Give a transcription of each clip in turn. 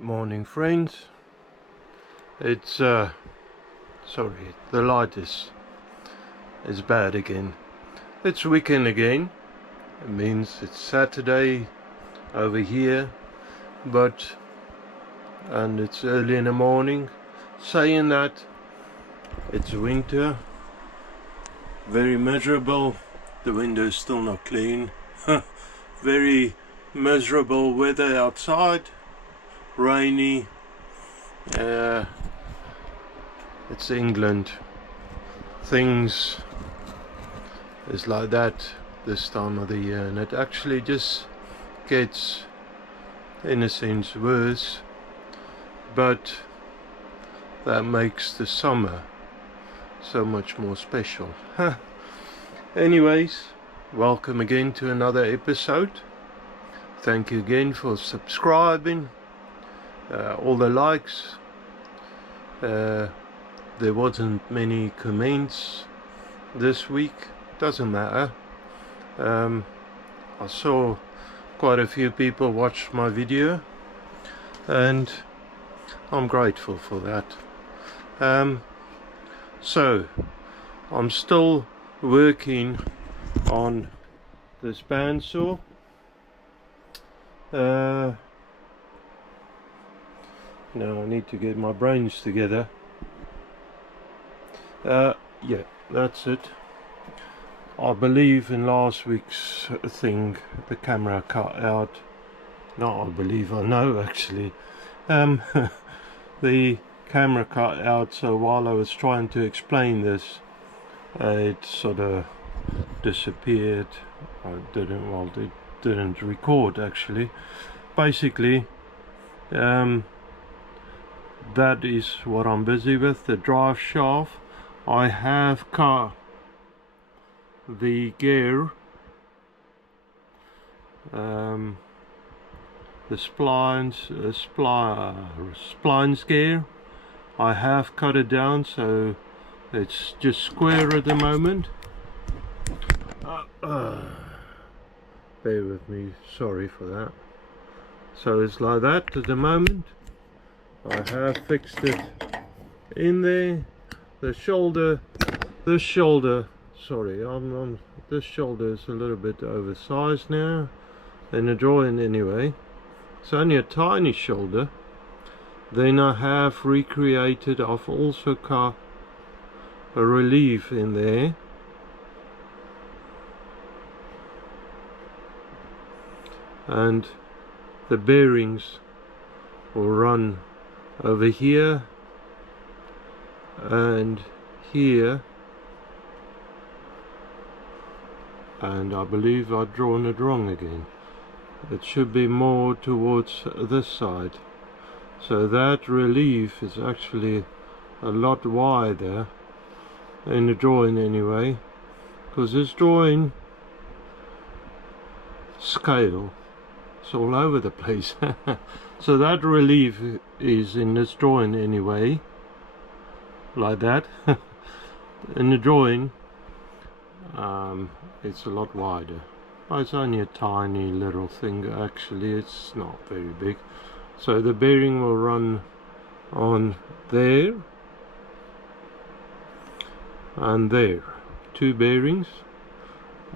Morning, friends. It's sorry, the light is bad again. It's weekend again. It means it's Saturday over here, and it's early in the morning. Saying that, it's winter, very miserable. The window's still not clean. Very miserable weather outside. Rainy. It's England. Things is like that this time of the year, and it actually just gets, in a sense, worse, but that makes the summer so much more special. Anyways, welcome again to another episode. Thank you again for subscribing. All the likes. There wasn't many comments this week. Doesn't matter. I saw quite a few people watch my video, and I'm grateful for that. So I'm still working on this bandsaw. Now I need to get my brains together. Yeah, that's it. I believe in last week's thing the camera cut out. No, I believe, I know actually. The camera cut out, so while I was trying to explain this, it sort of disappeared. It didn't record actually. Basically, that is what I'm busy with, the drive shaft. I have cut the gear, the splines gear. I have cut it down so it's just square at the moment. Bear with me, sorry for that. So it's like that at the moment. I have fixed it in there. This shoulder, sorry, this shoulder is a little bit oversized now in the drawing anyway. It's only a tiny shoulder. Then I have recreated, I've also cut a relief in there. And the bearings will run over here and here, and I believe I've drawn it wrong again. It should be more towards this side, so that relief is actually a lot wider in the drawing anyway, because this drawing scale, it's all over the place. So that relief is in this drawing anyway, like that. In the drawing, it's a lot wider. It's only a tiny little thing actually, it's not very big. So the bearing will run on there and there, two bearings,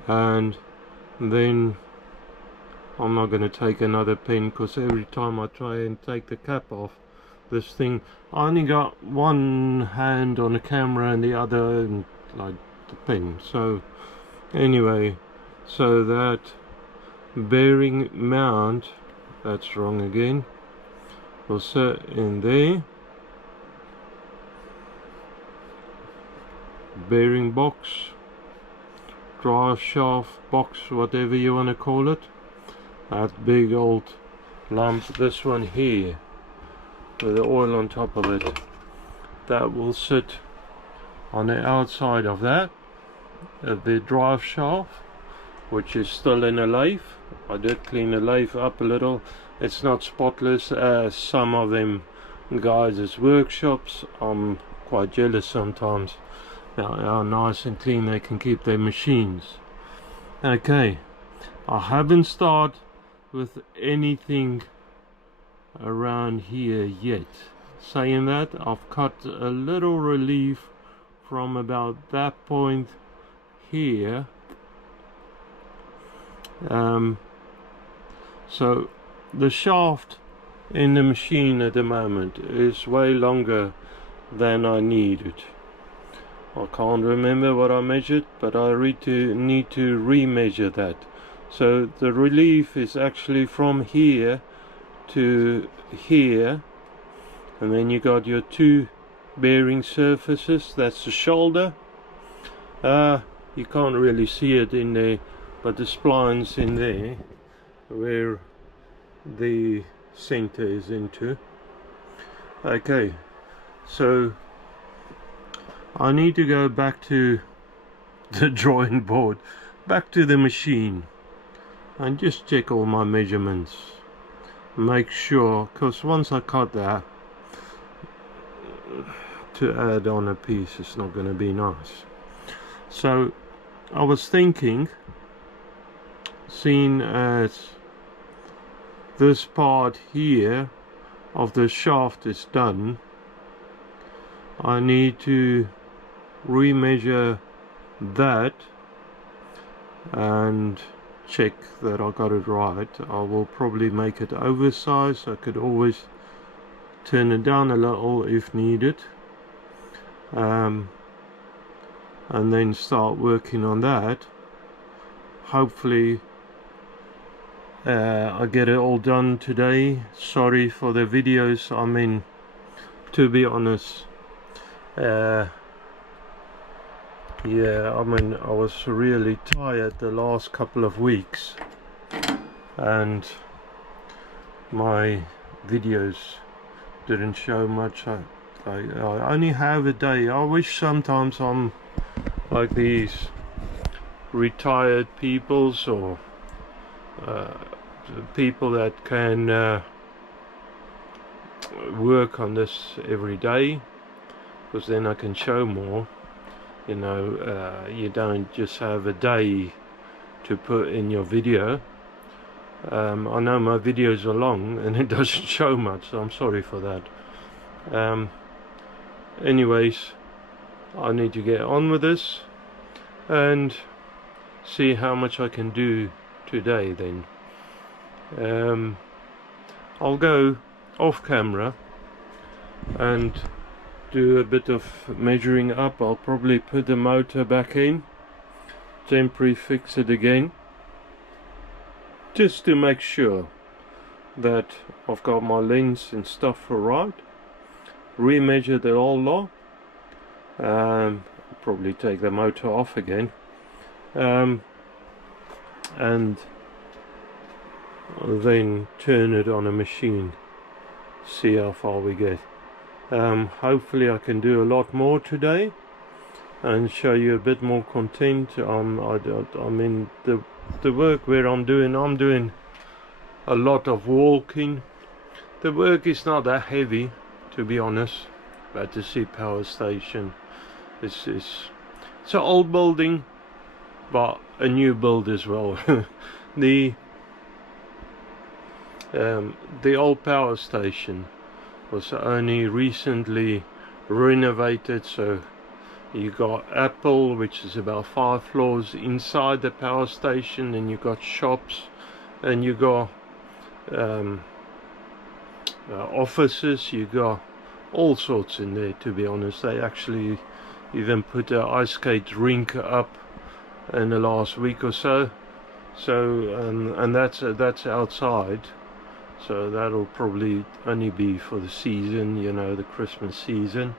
and then I'm not going to take another pen, because every time I try and take the cap off this thing, I only got one hand on the camera and the other like the pen. So anyway, so that bearing mount, that's wrong again, will sit in there. Bearing box, drive shaft box, whatever you want to call it. That big old lump, this one here with the oil on top of it, that will sit on the outside of that, the drive shaft, which is still in a lathe. I did clean the lathe up a little. It's not spotless as some of them guys' workshops. I'm quite jealous sometimes how nice and clean they can keep their machines. Okay, I haven't started with anything around here yet. Saying that, I've cut a little relief from about that point here. So the shaft in the machine at the moment is way longer than I needed. I can't remember what I measured, but I need to re-measure that. So the relief is actually from here to here, and then you got your two bearing surfaces. That's the shoulder. You can't really see it in there, but the splines in there where the center is into. Okay, so I need to go back to the drawing board, back to the machine, and just check all my measurements. Make sure, because once I cut that, to add on a piece is not going to be nice. So I was thinking, seeing as this part here of the shaft is done, I need to remeasure that and check that I got it right. I will probably make it oversized. I could always turn it down a little if needed, and then start working on that. Hopefully I get it all done today. Sorry for the videos. I mean, to be honest, yeah, I mean, I was really tired the last couple of weeks, and my videos didn't show much. I only have a day. I wish sometimes I'm like these retired peoples, or people that can work on this every day, because then I can show more. You know, you don't just have a day to put in your video. I know my videos are long and it doesn't show much, so I'm sorry for that. Anyways, I need to get on with this and see how much I can do today then. I'll go off camera and do a bit of measuring up. I'll probably put the motor back in, temporary fix it again, just to make sure that I've got my lens and stuff right. Remeasure the whole lot. Probably take the motor off again, and then turn it on a machine, see how far we get. Hopefully I can do a lot more today and show you a bit more content. I mean, the work where I'm doing a lot of walking. The work is not that heavy, to be honest, but the sea power station it's an old building, but a new build as well. The old power station was only recently renovated, so you got Apple, which is about 5 floors inside the power station, and you got shops, and you got offices, you got all sorts in there, to be honest. They actually even put an ice skate rink up in the last week or so, and that's outside. So that'll probably only be for the season, you know, the Christmas season.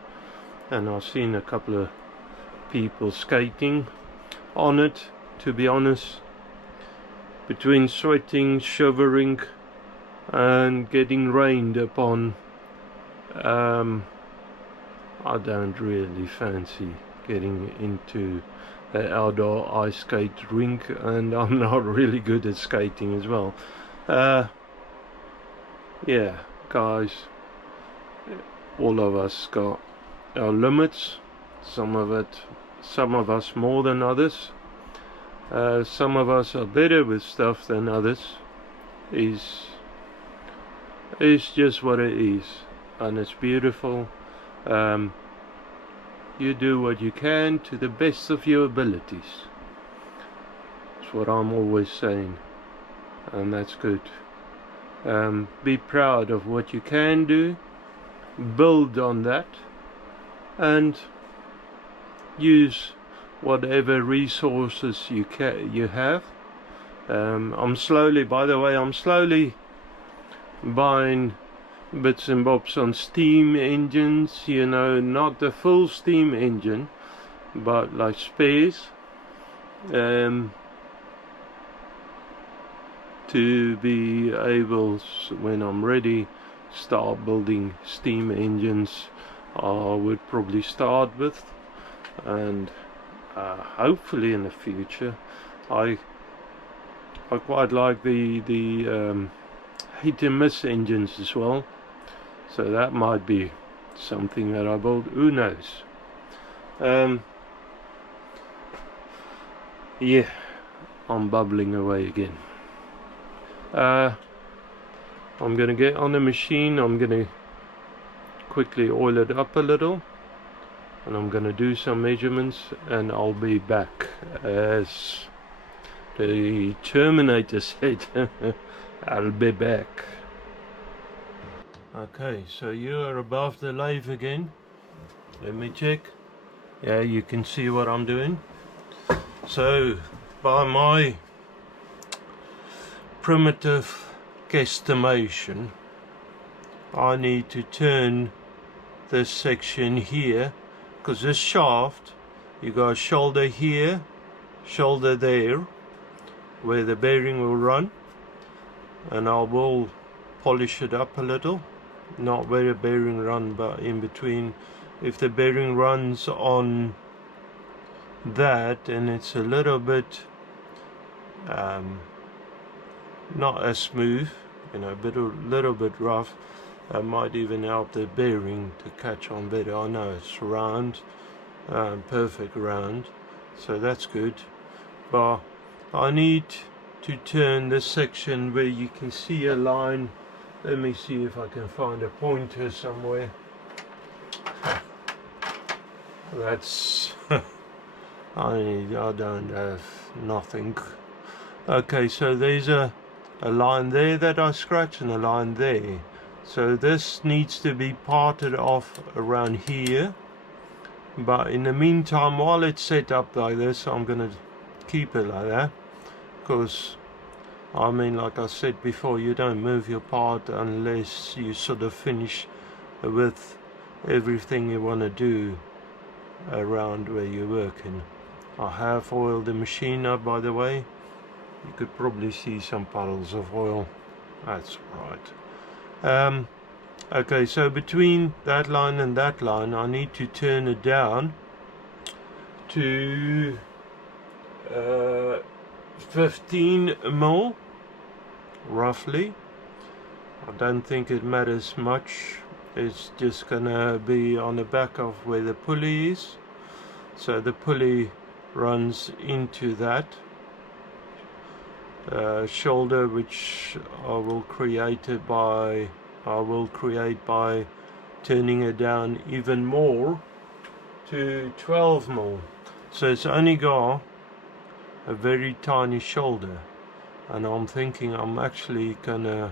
And I've seen a couple of people skating on it, to be honest. Between sweating, shivering and getting rained upon, I don't really fancy getting into an outdoor ice skate rink, and I'm not really good at skating as well. Yeah, guys, all of us got our limits. Some of us more than others. Some of us are better with stuff than others. It's just what it is, and it's beautiful. You do what you can to the best of your abilities. That's what I'm always saying, and that's good. Be proud of what you can do, build on that, and use whatever resources you have. I'm slowly buying bits and bobs on steam engines, you know, not the full steam engine, but like spares, to be able, when I'm ready, start building steam engines. I would probably start with, and hopefully in the future, I quite like the hit and miss engines as well, so that might be something that I build, who knows. Yeah, I'm bubbling away again. I'm gonna get on the machine, I'm gonna quickly oil it up a little, and I'm gonna do some measurements, and I'll be back, as the Terminator said. I'll be back. Okay, so you are above the lathe again. Let me check. Yeah, you can see what I'm doing. So, by my primitive guesstimation, I need to turn this section here, because this shaft, you got a shoulder here, shoulder there, where the bearing will run, and I will polish it up a little, not where the bearing run, but in between. If the bearing runs on that and it's a little bit not as smooth, you know, but a little bit rough, that might even help the bearing to catch on better. I know it's round, perfect round, so that's good, but I need to turn this section where you can see a line. Let me see if I can find a pointer somewhere. That's I don't have nothing. Okay, so there's a line there that I scratched and a line there, so this needs to be parted off around here. But in the meantime, while it's set up like this, I'm gonna keep it like that, because I mean, like I said before, you don't move your part unless you sort of finish with everything you want to do around where you're working. I have oiled the machine up, by the way. You could probably see some puddles of oil. That's right. Okay, so between that line and that line, I need to turn it down to 15 mil, roughly. I don't think it matters much. It's just gonna be on the back of where the pulley is, so the pulley runs into that shoulder, which I will create by turning it down even more to 12 mil. So it's only got a very tiny shoulder, and I'm thinking I'm actually gonna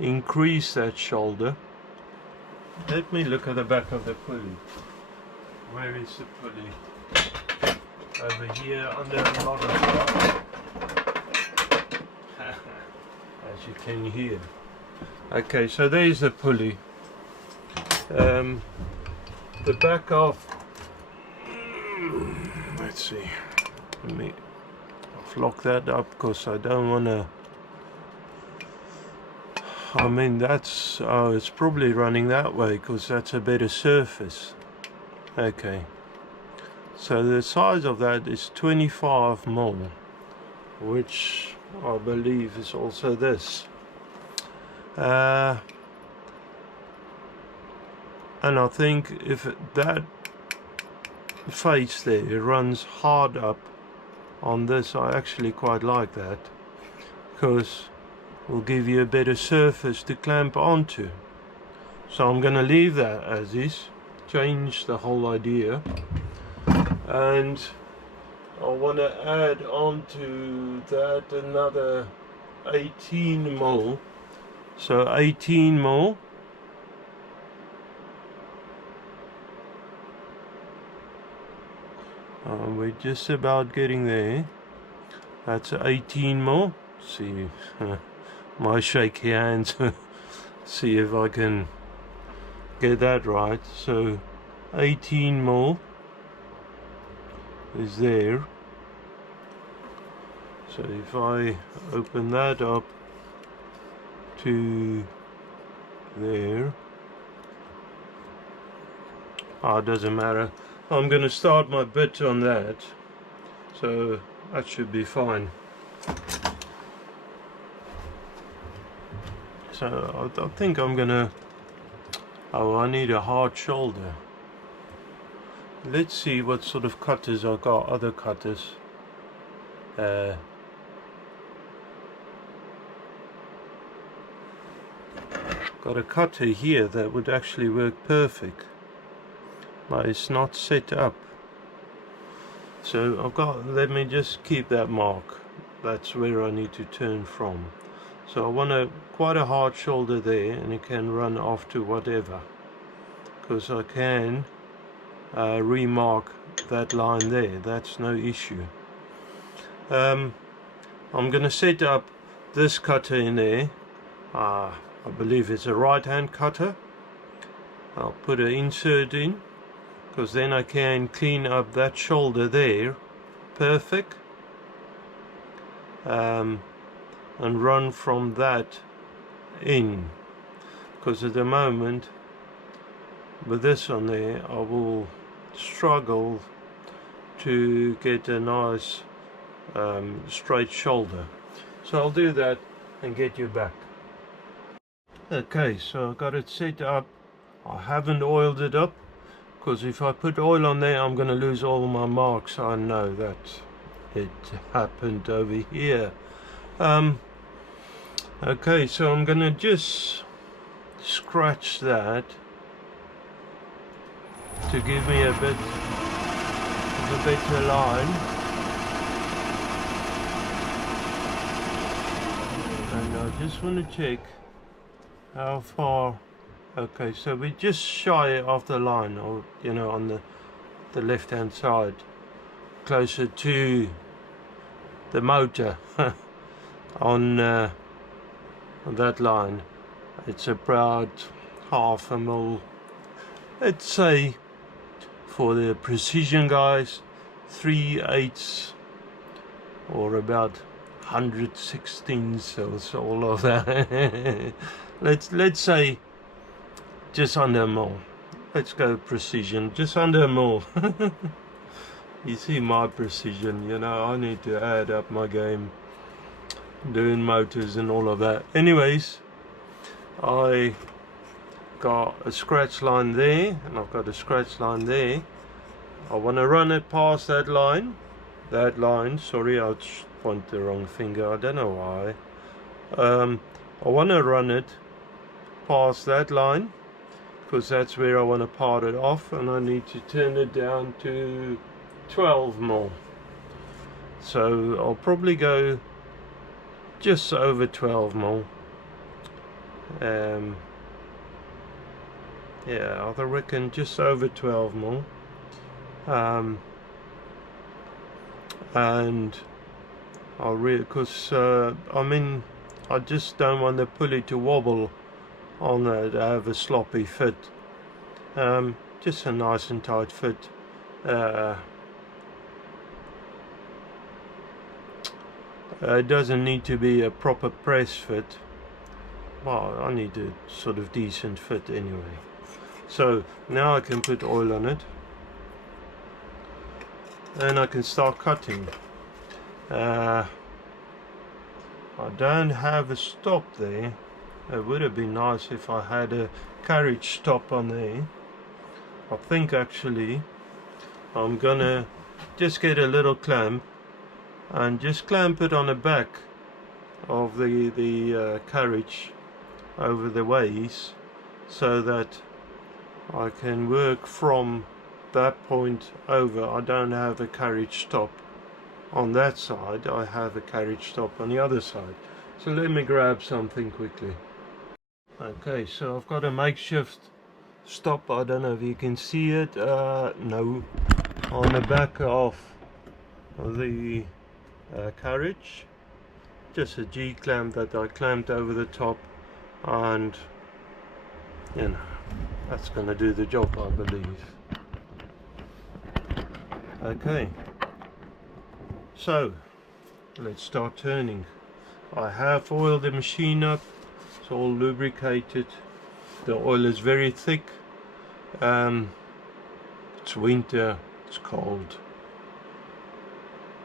increase that shoulder. Let me look at the back of the pulley. Where is the pulley? Over here under a lot of stuff, as you can hear. Okay, so there's the pulley. The back of, let's see, let me lock that up, because I don't want to, I mean, that's, oh, it's probably running that way because that's a better surface. Okay, so the size of that is 25 mil, which I believe is also this. And I think if that face there runs hard up on this, I actually quite like that, because will give you a better surface to clamp onto. So I'm gonna leave that as is, change the whole idea, and I want to add onto that another 18mm. So 18mm. We're just about getting there. That's 18mm. See, my shaky hands. See if I can get that right. So 18mm is there. So if I open that up to there, it doesn't matter. I'm going to start my bit on that, so that should be fine. So I think I'm gonna, I need a hard shoulder. Let's see what sort of cutters I've got, other cutters. Got a cutter here that would actually work perfect, but it's not set up. So I've got, let me just keep that mark. That's where I need to turn from. So I want quite a hard shoulder there, and it can run off to whatever, because I can remark that line there. That's no issue. I'm going to set up this cutter in there. I believe it's a right hand cutter. I'll put an insert in, because then I can clean up that shoulder there perfect, and run from that in, because at the moment with this on there I will struggle to get a nice straight shoulder. So I'll do that and get you back. Okay, so I've got it set up. I haven't oiled it up, because if I put oil on there I'm going to lose all my marks. I know that it happened over here. Okay, so I'm going to just scratch that to give me a bit of a better line. And I just want to check how far. Okay, so we're just shy of the line, or you know, on the left hand side, closer to the motor. on that line. It's about half a mil, let's say, for the precision guys, 3/8 or about 116ths, so all of that. let's say just under a mil. Let's go precision, just under a mil. You see my precision, you know, I need to add up my game doing motors and all of that. Anyways, I got a scratch line there, and I've got a scratch line there. I want to run it past that line. Sorry, I'll point the wrong finger, I don't know why. I want to run it past that line, because that's where I want to part it off, and I need to turn it down to 12mm. So I'll probably go just over 12mm. Yeah, I reckon just over 12mm. And I'll because I mean, I just don't want the pulley to wobble on it, have a sloppy fit. Just a nice and tight fit. It doesn't need to be a proper press fit. Well, I need a sort of decent fit anyway. So now I can put oil on it, and I can start cutting. I don't have a stop there. It would have been nice if I had a carriage stop on there. I think actually I'm gonna just get a little clamp and just clamp it on the back of the carriage over the ways, so that I can work from that point over. I don't have a carriage stop on that side, I have a carriage stop on the other side. So let me grab something quickly. Okay, so I've got a makeshift stop. I don't know if you can see it. No, on the back of the carriage, just a G-clamp that I clamped over the top, and you know, that's gonna do the job, I believe. Okay, so let's start turning. I have oiled the machine up, it's all lubricated, the oil is very thick. It's winter, it's cold.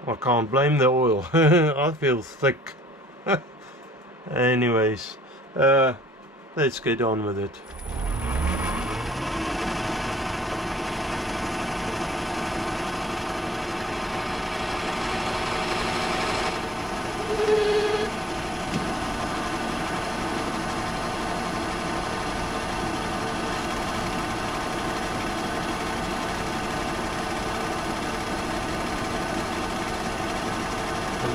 I can't blame the oil. I feel thick. Anyways, let's get on with it.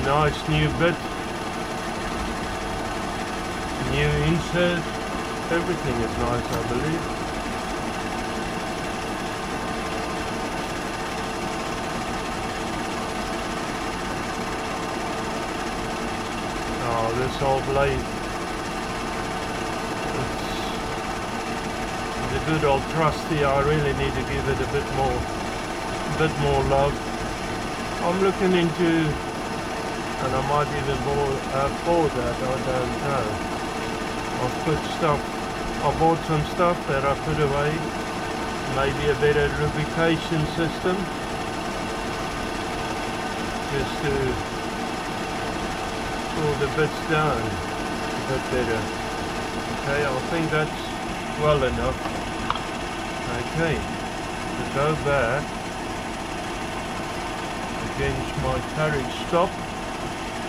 Nice new bit, new insert, everything is nice, I believe. Oh, this old blade, it's a good old trusty. I really need to give it a bit more love. I'm looking into, and I might even afford that, I don't know. I bought some stuff that I put away, maybe a better lubrication system, just to pull the bits down a bit better. Okay, I think that's well enough. Okay, to go back against my carriage stop,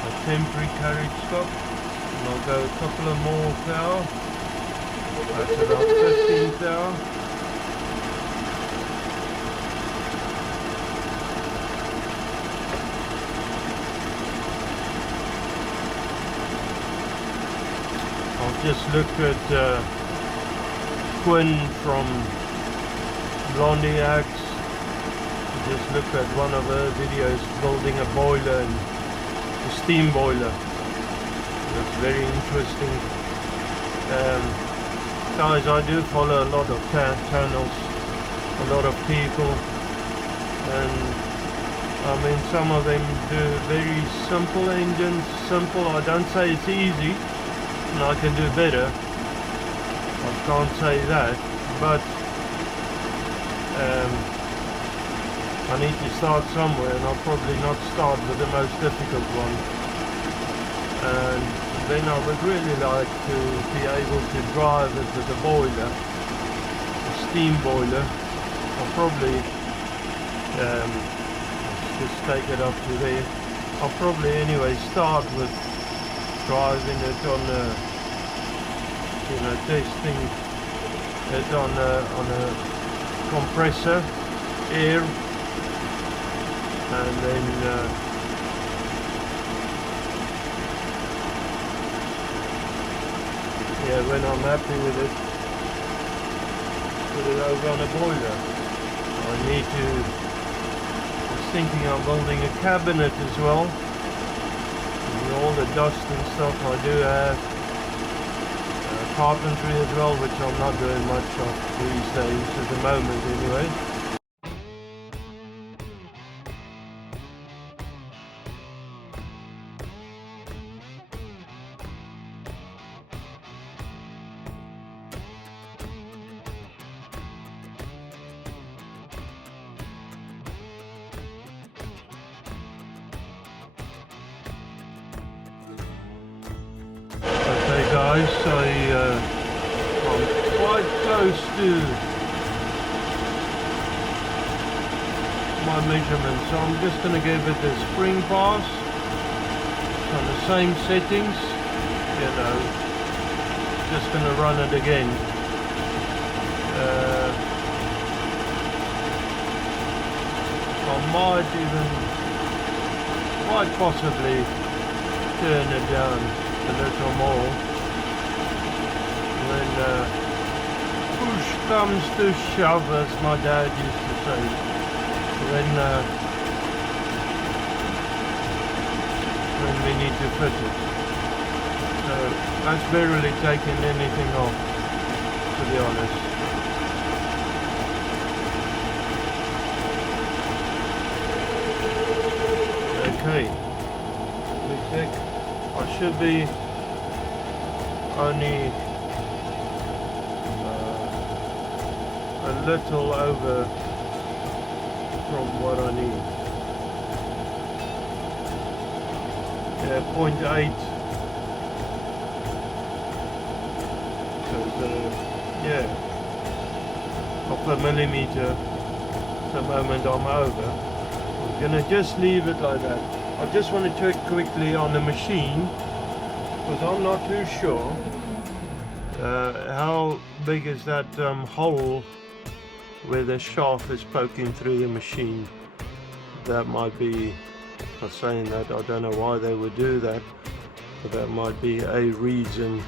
a temporary carriage stop, and I'll go a couple of more thou. That's about 15 thou. I've just looked at Quinn from Blondie Axe. Just looked at one of her videos building a boiler, and a steam boiler. Looks very interesting. Guys, I do follow a lot of channels, a lot of people, and I mean, some of them do very simple engines. Simple, I don't say it's easy, and I can do better, I can't say that, but I need to start somewhere, and I'll probably not start with the most difficult one. And then I would really like to be able to drive it with a boiler, a steam boiler. I'll probably, let's just take it up to there. I'll probably anyway start with driving it on a, testing it on a compressor, air, and then yeah, when I'm happy with it, put it over on a boiler. I need to, I was thinking I'm building a cabinet as well. And all the dust and stuff I do have. Carpentry as well, which I'm not doing much of these days at the moment anyway. Guys, I'm quite close to my measurement, so I'm just going to give it a spring pass, on the same settings, you know, just gonna run it again. I might possibly turn it down a little more when push comes to shove, as my dad used to say. When we need to fit it. So that's barely taking anything off, to be honest. Okay, we check. I should be only a little over from what I need. Yeah, 0.8. So yeah, of a millimeter. The moment I'm over, I'm gonna just leave it like that. I just want to check quickly on the machine because I'm not too sure how big is that hole where the shaft is poking through the machine. That might be, I'm saying that, I don't know why they would do that, but that might be a reason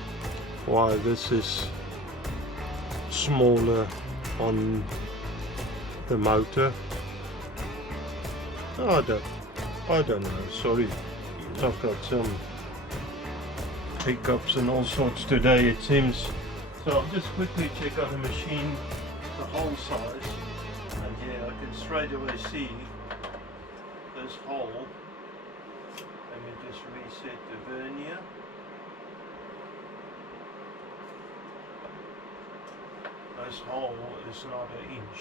why this is smaller on the motor. I don't know, sorry, I've got some hiccups and all sorts today, it seems. So I'll just quickly check on the machine the hole size, and yeah, I can straight away see this hole. Let me just reset the vernier. This hole is not an inch,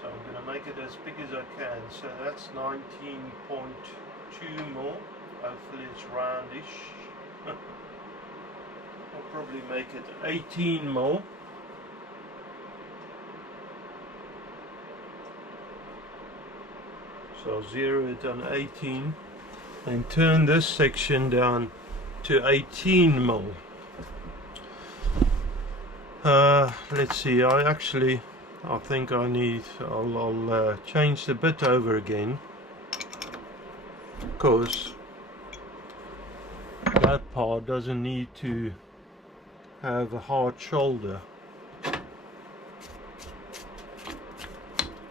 so I'm going to make it as big as I can. So that's 19.2 more. Hopefully it's roundish. I'll probably make it 18 more. So I'll zero it on 18 and turn this section down to 18 mil. Let's see, I think I need, I'll change the bit over again, because that part doesn't need to have a hard shoulder. Let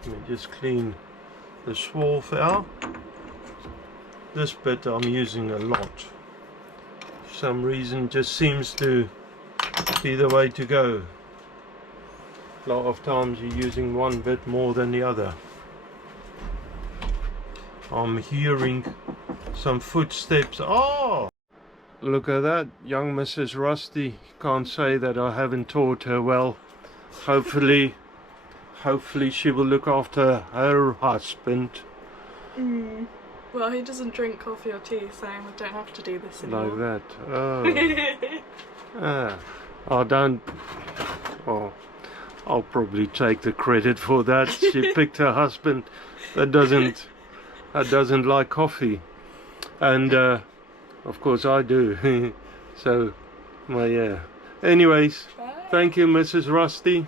me just clean the swarf out. This bit I'm using a lot. For some reason just seems to be the way to go. A lot of times you're using one bit more than the other. I'm hearing some footsteps. Oh! Look at that, young Mrs. Rusty. Can't say that I haven't taught her well. Hopefully she will look after her husband. Well, he doesn't drink coffee or tea, so I don't have to do this anymore. Like that. Oh. I don't. Well, I'll probably take the credit for that. She picked her husband that doesn't like coffee, and of course I do. So, well, yeah. Anyways, Bye. Thank you, Mrs. Rusty.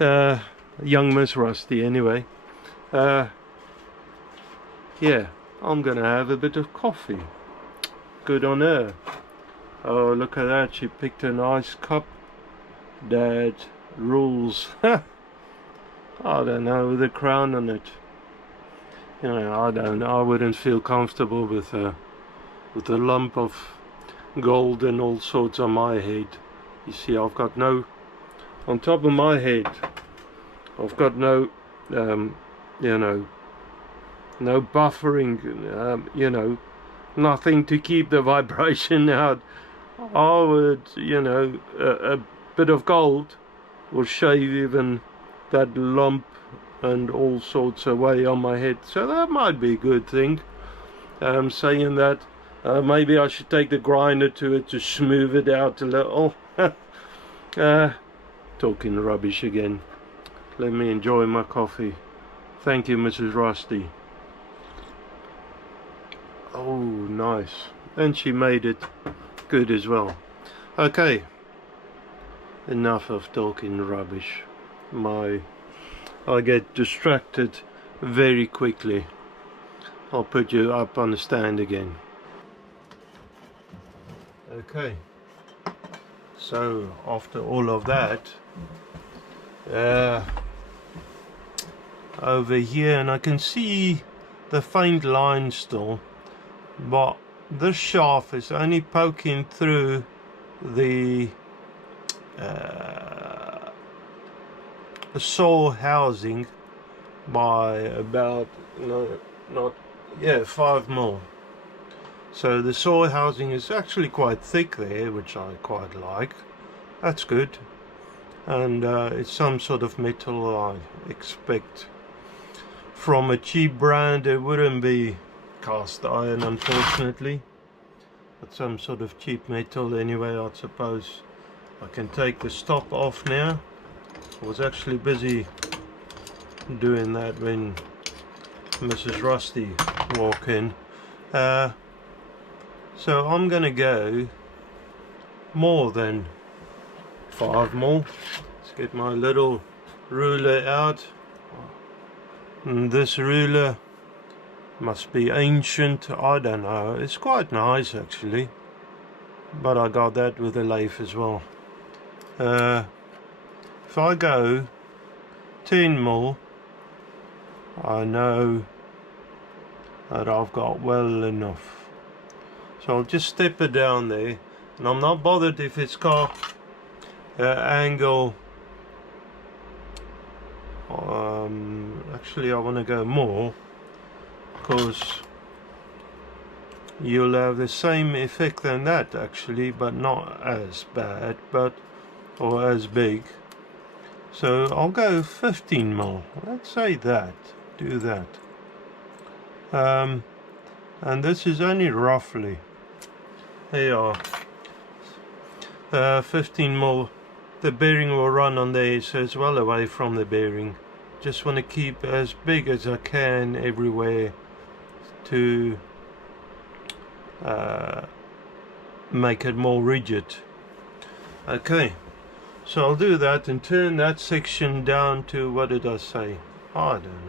Young Miss Rusty, anyway. Yeah, I'm gonna have a bit of coffee. Good on her. Oh, look at that, she picked a nice cup. Dad rules. I don't know, with a crown on it. You know, I wouldn't feel comfortable with a lump of gold and all sorts on my head. You see, I've got no, on top of my head, I've got no, you know, no buffering, you know, nothing to keep the vibration out. I would, you know, a bit of gold will shave even that lump and all sorts away on my head. So that might be a good thing. Saying that, maybe I should take the grinder to it to smooth it out a little. Talking rubbish again. Let me enjoy my coffee. Thank you, Mrs. Rusty. Oh, nice. And she made it good as well. Okay, enough of talking rubbish. I get distracted very quickly. I'll put you up on the stand again. Okay, so after all of that, over here, and I can see the faint line still, but this shaft is only poking through the saw housing by about 5 mil. So the saw housing is actually quite thick there, which I quite like. That's good. And it's some sort of metal, I expect. From a cheap brand, it wouldn't be cast iron, unfortunately, but some sort of cheap metal anyway, I suppose. I can take the stop off now. I was actually busy doing that when Mrs. Rusty walked in. So I'm gonna go more than 5 more. Let's get my little ruler out. And this ruler must be ancient, I don't know. It's quite nice actually, but I got that with a lathe as well. If I go 10 mil, I know that I've got well enough. So I'll just step it down there, and I'm not bothered if it's got angle. Actually I want to go more, because you'll have the same effect than that actually, but not as bad, or as big. So I'll go 15 mil. Let's say that. Do that. And this is only roughly. There you are. 15 mil. The bearing will run on there, so it's well away from the bearing. Just want to keep as big as I can everywhere to make it more rigid. Okay, so I'll do that and turn that section down to, what did I say? I don't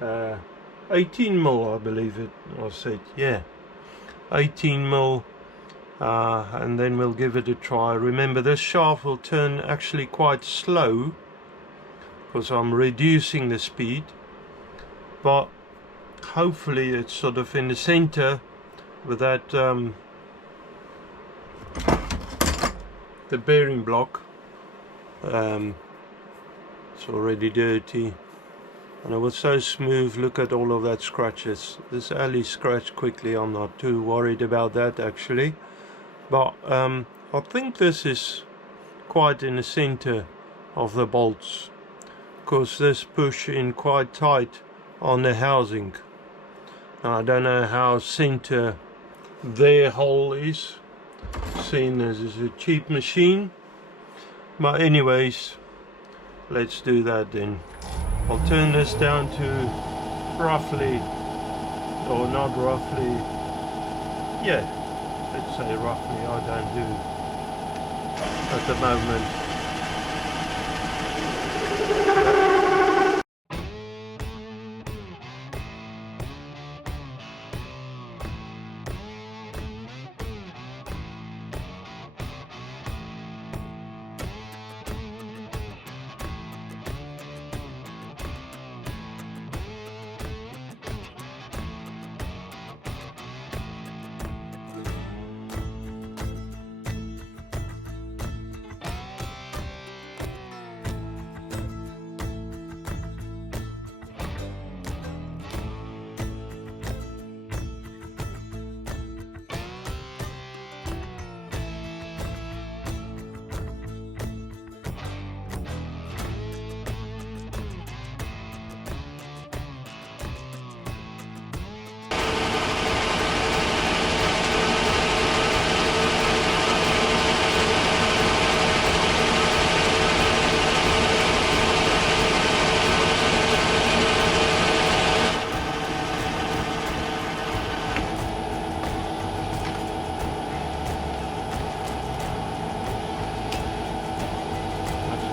know. 18 mil, I believe it. I said, yeah, 18 mil. And then we'll give it a try. Remember, this shaft will turn actually quite slow because I'm reducing the speed, but hopefully it's sort of in the center with that the bearing block. It's already dirty, and it was so smooth. Look at all of that scratches. This alley scratched quickly. I'm not too worried about that actually. But I think this is quite in the center of the bolts, because this push in quite tight on the housing. Now, I don't know how center their hole is, seeing as it's a cheap machine. But anyways, let's do that then. I'll turn this down to roughly, or not roughly, yeah, let's say roughly. I don't do at the moment.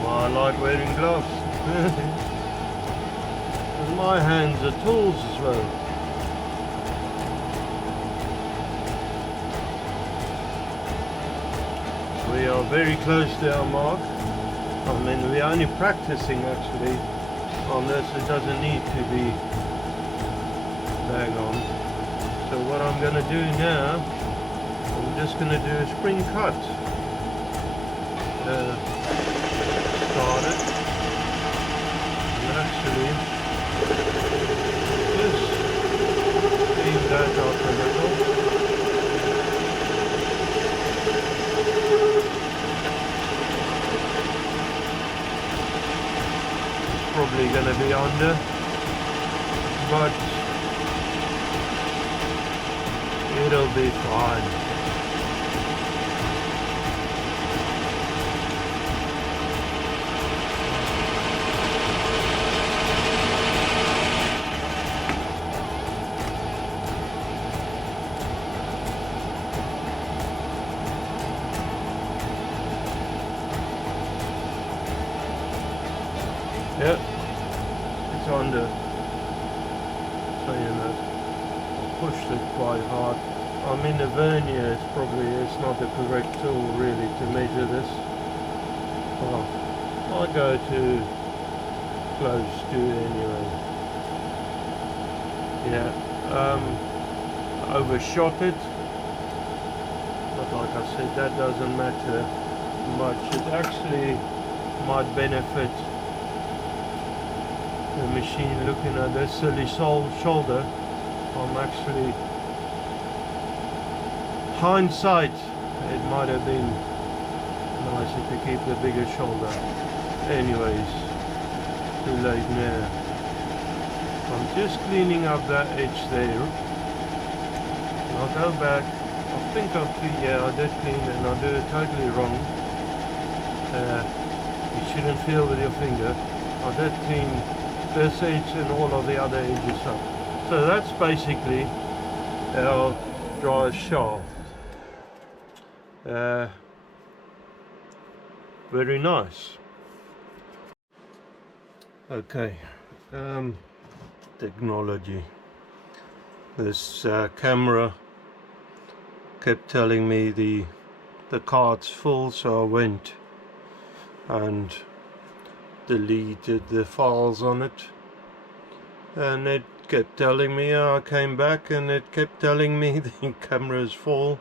why I like wearing gloves. And my hands are tools as well. We are very close to our mark. I mean, we're only practicing actually on this. It doesn't need to be bang on. So what I'm going to do now, I'm just going to do a spring cut. Start it. And actually, just leave that up a little. Probably going to be under, but it'll be fine. Yep, it's under, so you know, pushed it quite hard. I mean, the vernier is probably not the correct tool really to measure this. Well, I go too close to anyway. Yeah, overshot it, but like I said, that doesn't matter much. It actually might benefit the machine. Looking at this silly shoulder, I'm actually, hindsight, it might have been nicer to keep the bigger shoulder. Anyways, too late now. I'm just cleaning up that edge there, and I'll go back. I think I did clean it, and I did it totally wrong. You shouldn't feel with your finger. I did clean this edge and all of the other edges up. So that's basically our dry shaft. Very nice. Okay, technology. This camera kept telling me the card's full, so I went and deleted the files on it, and it kept telling me, I came back and it kept telling me the camera is full,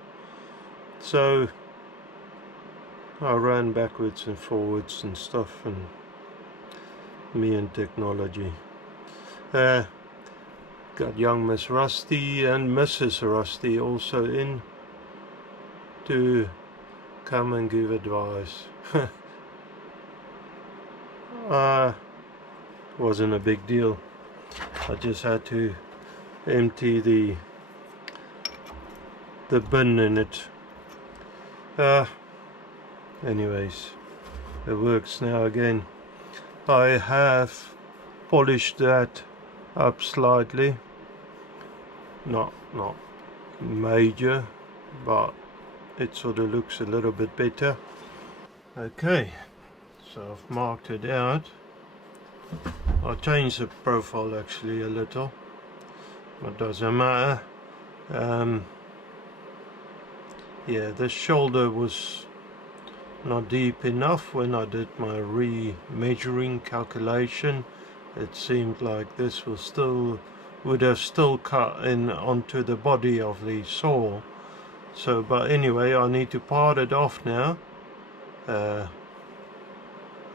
so I ran backwards and forwards and stuff, and me and technology. Got young Miss Rusty and Mrs. Rusty also in to come and give advice. Wasn't a big deal. I just had to empty the bin in it. Anyways, it works now again. I have polished that up slightly, not major, but it sort of looks a little bit better. Okay, so I've marked it out. I changed the profile actually a little, but doesn't matter. Yeah, the shoulder was not deep enough when I did my re-measuring calculation. It seemed like this was would have still cut in onto the body of the saw. So, but anyway, I need to part it off now.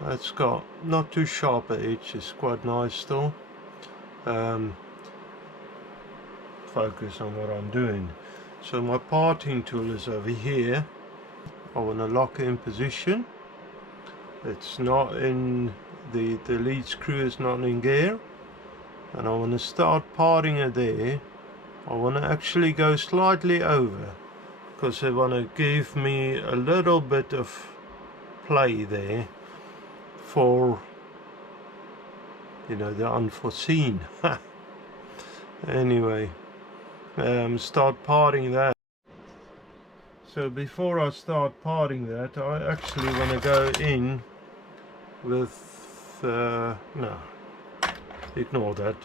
It's got not too sharp an edge, it's quite nice still. Focus on what I'm doing. So my parting tool is over here. I want to lock it in position. It's not in the lead screw is not in gear, and I want to start parting it there. I want to actually go slightly over because I want to give me a little bit of play there for, you know, the unforeseen. Anyway, start parting that. So before I start parting that, I actually want to go in with no, ignore that.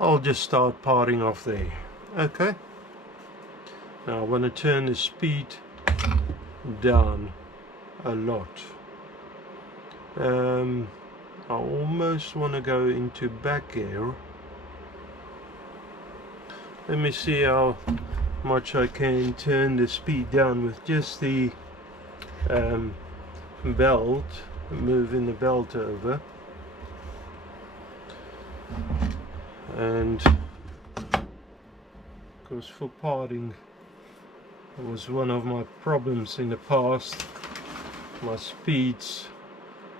I'll just start parting off there. Okay, now I want to turn the speed down a lot. I almost want to go into back gear. Let me see how much I can turn the speed down with just the belt, moving the belt over. And because for parting it was one of my problems in the past, my speeds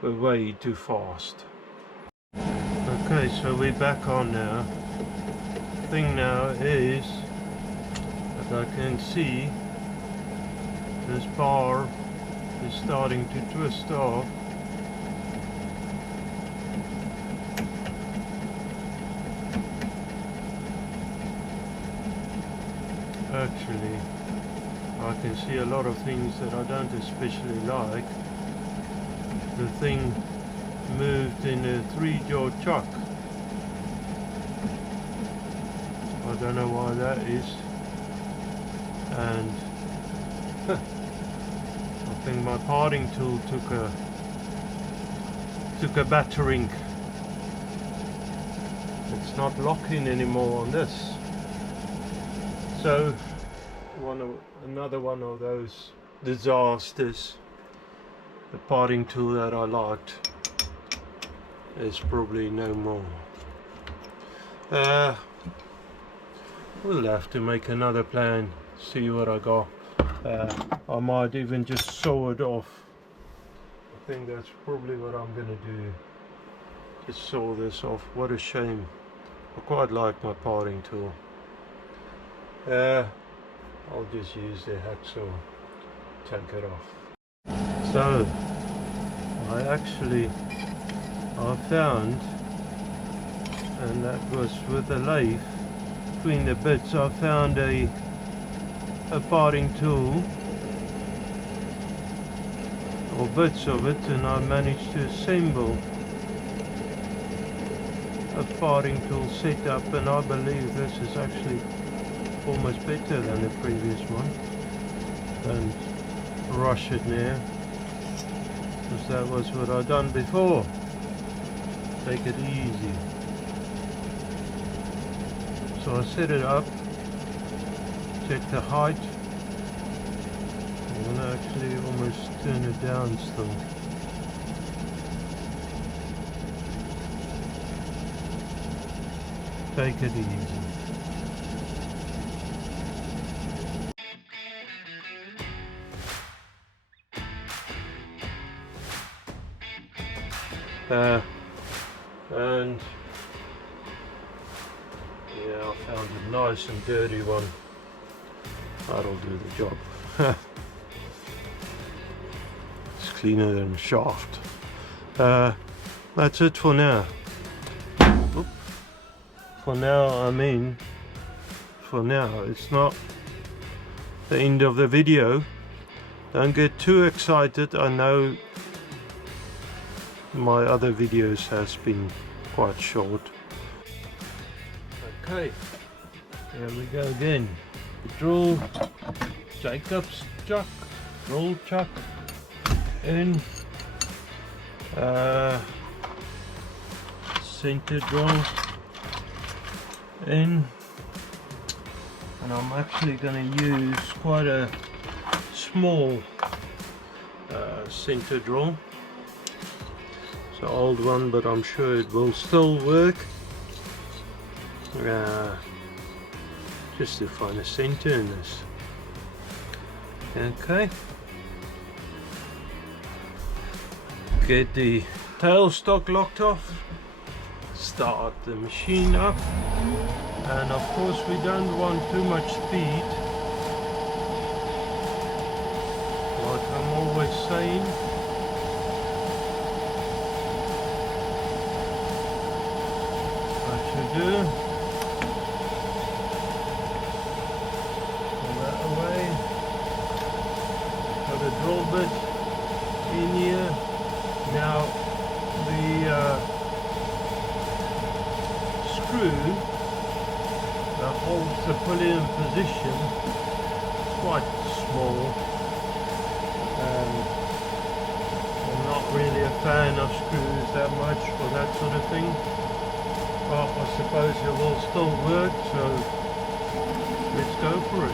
were way too fast. Okay, so we're back on now. The thing now is that I can see this bar is starting to twist off. Actually, I can see a lot of things that I don't especially like. The thing moved in a 3-jaw chuck. I don't know why that is. And I think my parting tool took a battering. It's not locking anymore on this. So another one of those disasters. The parting tool that I liked is probably no more. We'll have to make another plan, see what I got. I might even just saw it off. I think that's probably what I'm gonna do. Just saw this off. What a shame. I quite like my parting tool. I'll just use the hacksaw, take it off. So I found, and that was with a lathe, between the bits I found a parting tool, or bits of it, and I managed to assemble a parting tool setup, and I believe this is actually almost better than the previous one. And rush it now, because that was what I done before. Take it easy. So I set it up, check the height. I'm gonna actually almost turn it down still. Take it easy. And yeah, I found a nice and dirty one. That'll do the job. It's cleaner than a shaft. That's it for now. Oop. For now, I mean, for now, it's not the end of the video. Don't get too excited. I know my other videos has been quite short. Okay, here we go again. Drill, Jacob's chuck, drill chuck in, center drill in, and I'm actually going to use quite a small center drill. It's an old one, but I'm sure it will still work. Just to find a center in this. Okay. Get the tailstock locked off. Start the machine up. And of course we don't want too much speed. Like I'm always saying. What you do. Drill bit in here. Now position. It's quite small, and I'm not really a fan of screws that much for that sort of thing. But I suppose it will still work, so let's go for it.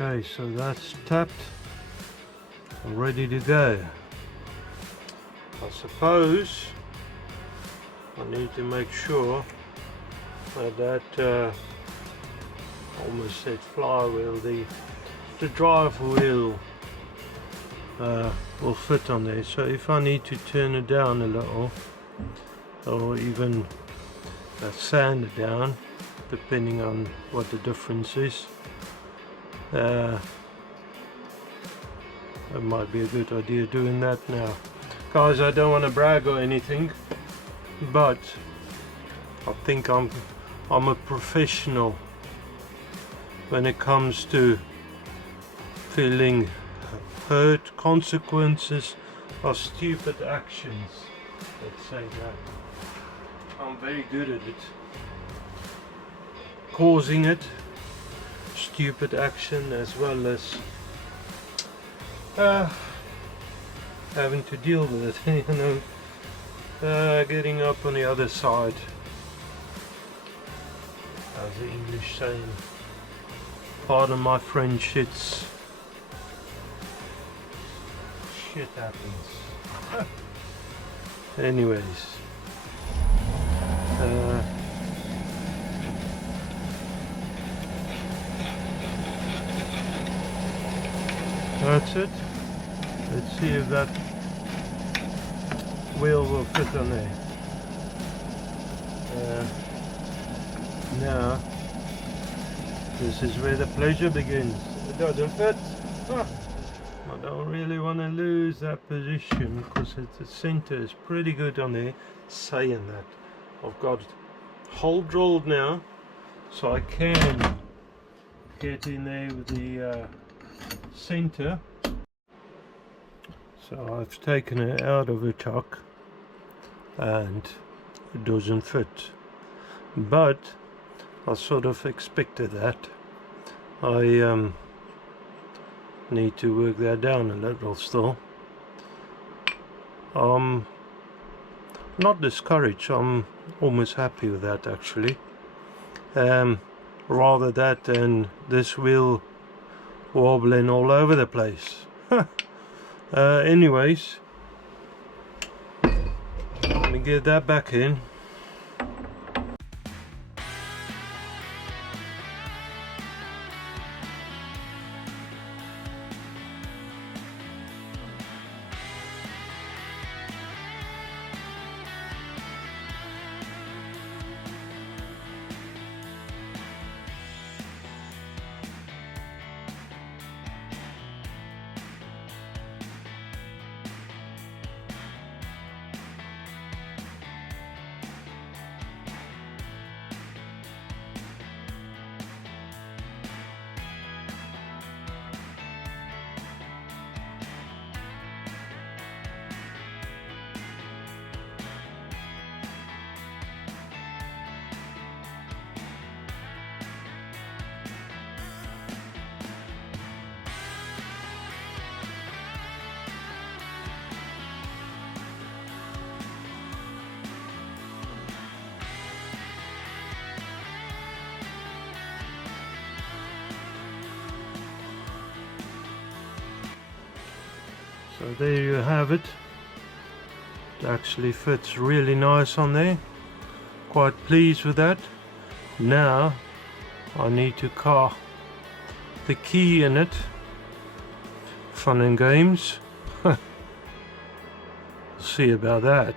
Okay, so that's tapped and ready to go. I suppose I need to make sure that almost said flywheel, the drive wheel will fit on there. So if I need to turn it down a little, or even sand it down, depending on what the difference is, it might be a good idea doing that now. Guys, I don't want to brag or anything, but I think I'm a professional when it comes to feeling hurt, consequences of stupid actions. Let's say that. I'm very good at it. Causing it, stupid action, as well as having to deal with it, you know, getting up on the other side, as the English saying. Pardon my French, shit happens. Anyways, that's it. Let's see if that wheel will fit on there. Now, this is where the pleasure begins. It doesn't fit. I don't really want to lose that position because the center is pretty good on there. Saying that, I've got hole drilled now, so I can get in there with the center. So I've taken it out of the chuck and it doesn't fit, but I sort of expected that. I need to work that down a little still. Not discouraged, I'm almost happy with that actually. Rather that than this wheel wobbling all over the place. Anyways, let me get that back in. So there you have it. It actually fits really nice on there. Quite pleased with that. Now I need to car the key in it. Fun and games. See about that.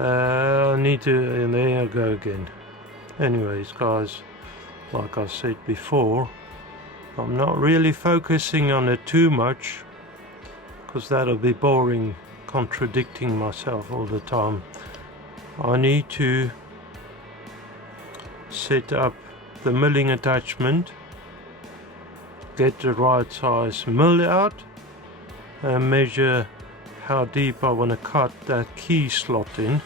I need to, and there I go again. Anyways guys, like I said before, I'm not really focusing on it too much, because that'll be boring, contradicting myself all the time. I need to set up the milling attachment, get the right size mill out, and measure how deep I want to cut that key slot in.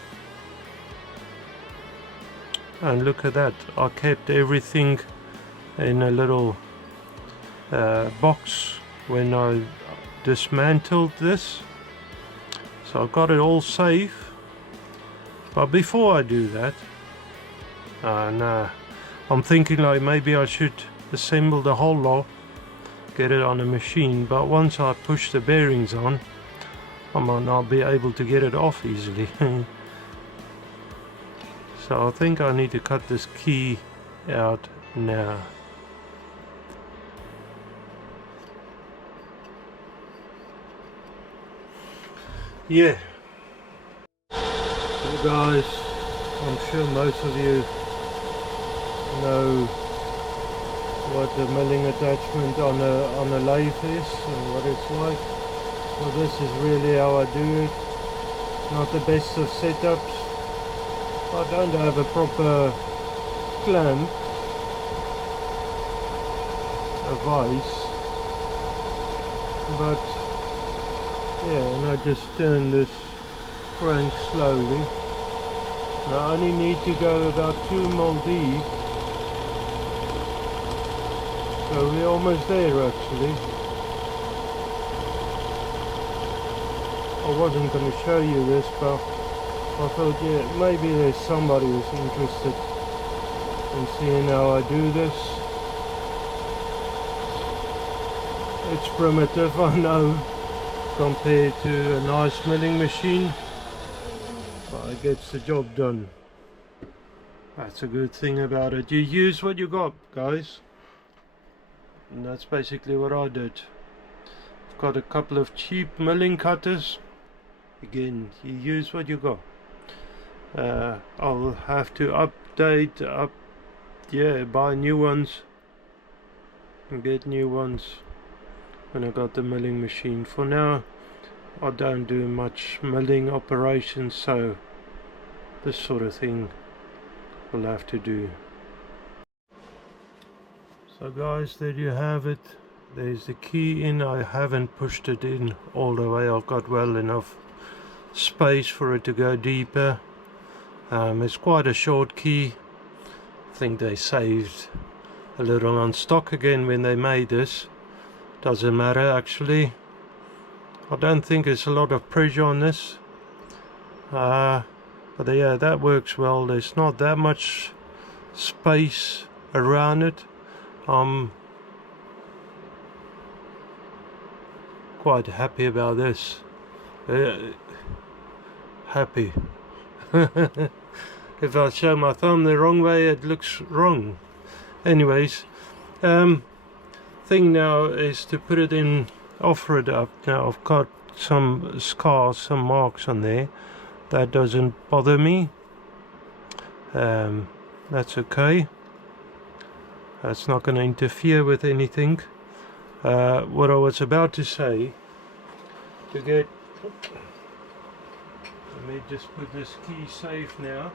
And look at that, I kept everything in a little box when I dismantled this, so I've got it all safe. But before I do that, no, I'm thinking like maybe I should assemble the whole lot, get it on a machine, but once I push the bearings on, I might not be able to get it off easily. So I think I need to cut this key out now. Yeah. So guys, I'm sure most of you know what the milling attachment on a lathe is and what it's like. So this is really how I do it. Not the best of setups. I don't have a proper clamp, a vise, but yeah, and I just turn this crank slowly. Now I only need to go about 2 mil deep, so we're almost there actually. I wasn't going to show you this, but I thought, yeah, maybe there's somebody who's interested in seeing how I do this. It's primitive, I know, compared to a nice milling machine, but it gets the job done. That's a good thing about it. You use what you got, guys, and that's basically what I did. I've got a couple of cheap milling cutters. Again, you use what you got. I'll have to buy new ones and get new ones when I got the milling machine. For now, I don't do much milling operations, so this sort of thing will have to do. So guys, there you have it. There's the key in. I haven't pushed it in all the way. I've got well enough space for it to go deeper. It's quite a short key. I think they saved a little on stock again when they made this. Doesn't matter actually. I don't think there's a lot of pressure on this. But yeah, that works well. There's not that much space around it. I'm quite happy about this. Happy. If I show my thumb the wrong way, it looks wrong. Anyways, thing now is to put it in, offer it up. Now I've got some scars, some marks on there. That doesn't bother me. That's okay. That's not going to interfere with anything. What I was about to say, to get, let me just put this key safe now.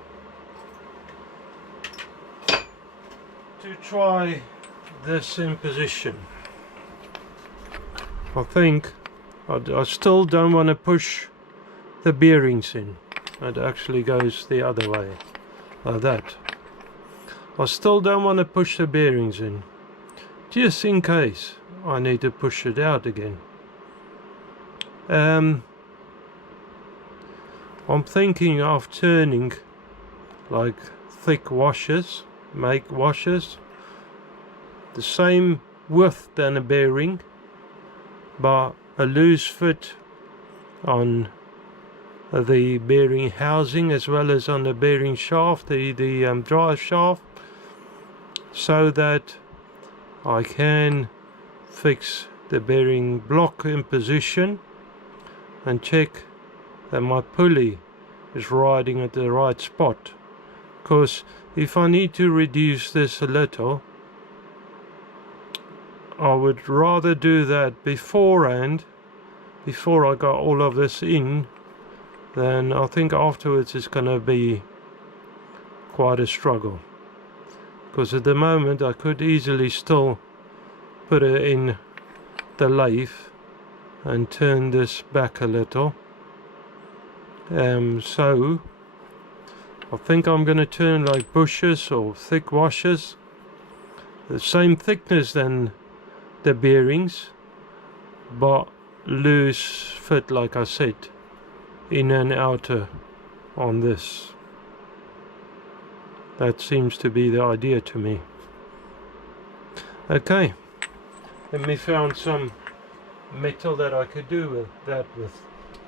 To try this in position. I think I still don't want to push the bearings in. It actually goes the other way, like that. I still don't want to push the bearings in, just in case I need to push it out again. I'm thinking of turning like thick washers, make washers the same width than a bearing, but a loose fit on the bearing housing as well as on the bearing shaft, the drive shaft, so that I can fix the bearing block in position and check that my pulley is riding at the right spot. Because if I need to reduce this a little, I would rather do that beforehand, before I got all of this in, then I think afterwards it's going to be quite a struggle. Because at the moment I could easily still put it in the lathe and turn this back a little. So I think I'm going to turn like bushes or thick washers, the same thickness than the bearings, but loose fit, like I said, in and outer on this. That seems to be the idea to me. Okay, let me found some metal that I could do with that with.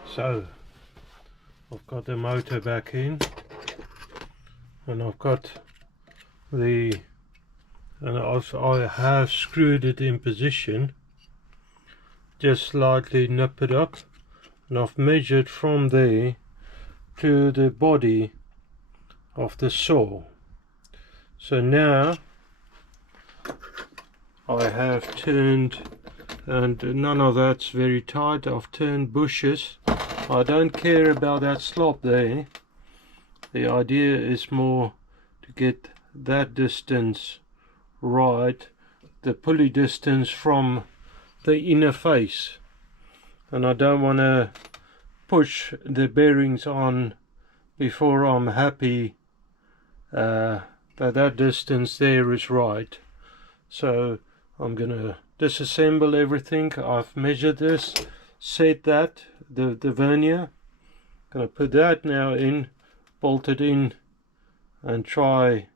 So I've got the motor back in, and I've got the, and also I have screwed it in position, just slightly nip it up, and I've measured from there to the body of the saw. So now I have turned, and none of that's very tight, I've turned bushes. I don't care about that slop there. The idea is more to get that distance right, the pulley distance from the inner face, and I don't want to push the bearings on before I'm happy that distance there is right. So I'm gonna disassemble everything. I've measured this, set that, the vernier. Gonna put that now in, bolt it in, and try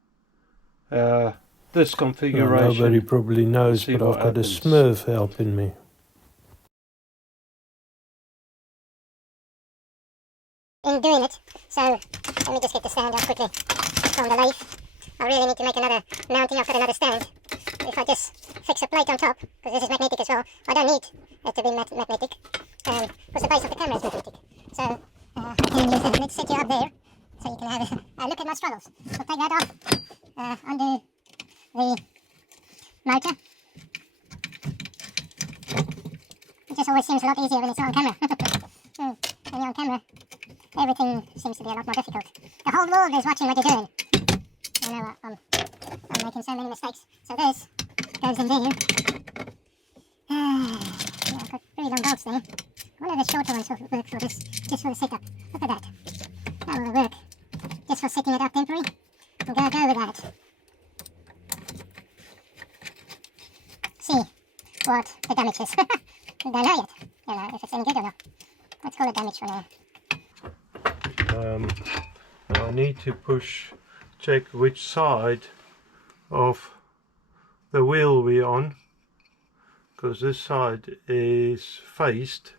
this configuration. Nobody probably knows, but I've got a Smurf helping me. In doing it, so let me just get the stand out quickly from the lathe. I really need to make another mounting. I've got another stand. If I just fix a plate on top, because this is magnetic as well, I don't need it to be magnetic, because the base of the camera is magnetic. So I can use it. Let's set you up there, so you can have a look at my struggles. So take that off, undo the motor. It just always seems a lot easier when it's on camera. When you're on camera, everything seems to be a lot more difficult. The whole world is watching what you're doing. I know I'm making so many mistakes. So this goes in there. Yeah, I've got pretty long bolts there. One of the shorter ones will work for this, just for the setup. Look at that. That will work. Just for setting it up temporary. I'm going to go with that. See what the damage is. Don't know yet. You know, if it's any good or not. Let's call it damage for now. I need to check which side of the wheel we're on, because this side is faced,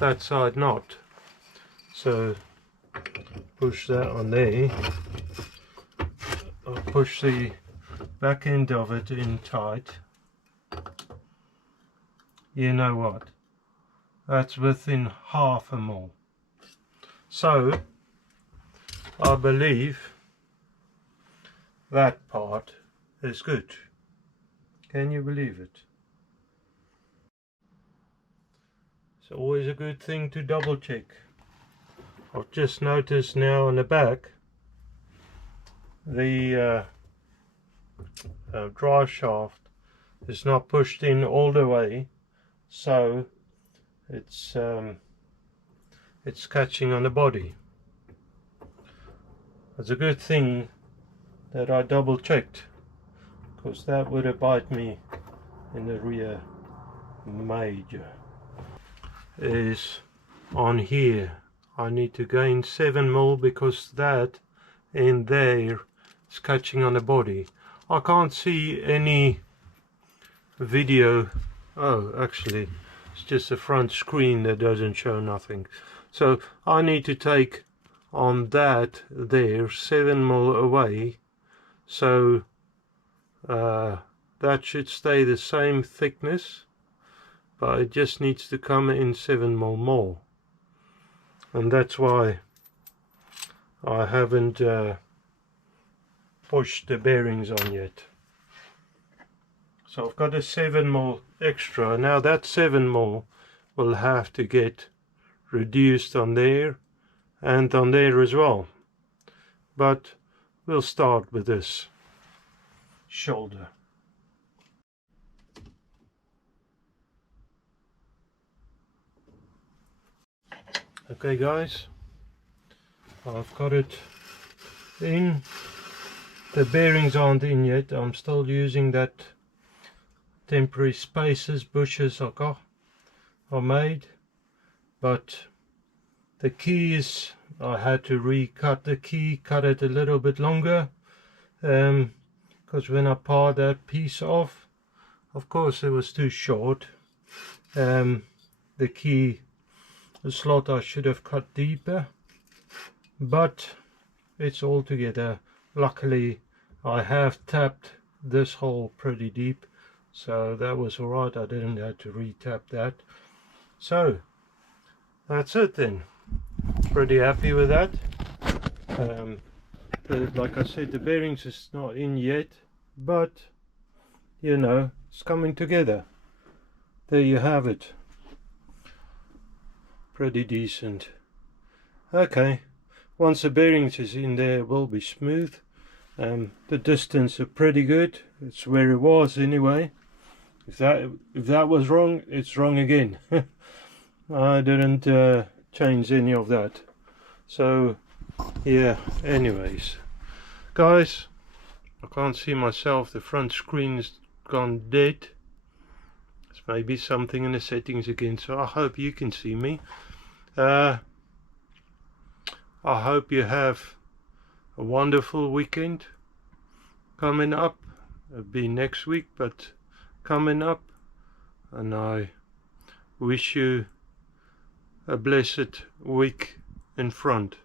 that side not. So push that on there. I'll push the back end of it in tight. You know what? That's within half a mil. So I believe that part is good. Can you believe it? It's always a good thing to double check. I've just noticed now on the back the drive shaft is not pushed in all the way, so it's catching on the body. It's a good thing that I double checked, because that would have bite me in the rear major. Is on here. I need to gain 7 mil because that in there is catching on the body. I can't see any video. Oh, actually it's just a front screen that doesn't show nothing. So I need to take on that there 7 mil away, so that should stay the same thickness, but it just needs to come in 7 mil more, and that's why I haven't pushed the bearings on yet. So I've got a 7mm extra. Now that 7mm will have to get reduced on there and on there as well. But we'll start with this shoulder. Okay guys, I've got it in. The bearings aren't in yet. I'm still using that temporary spaces, bushes I made, but the keys, I had to recut the key, cut it a little bit longer, because when I pared that piece off, of course it was too short. The key, the slot I should have cut deeper, but it's all together. Luckily I have tapped this hole pretty deep, so that was alright. I didn't have to re-tap that. So that's it then. Pretty happy with that. Like I said, the bearings is not in yet, but you know, it's coming together. There you have it. Pretty decent. Okay, once the bearings is in there, it will be smooth. The distance are pretty good. It's where it was anyway. If that was wrong, it's wrong again. I didn't change any of that. So yeah, anyways guys, I can't see myself. The front screen has gone dead. It's maybe something in the settings again, so I hope you can see me. I hope you have a wonderful weekend coming up. It'll be next week, but coming up, and I wish you a blessed week in front.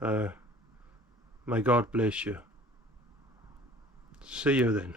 May God bless you. See you then.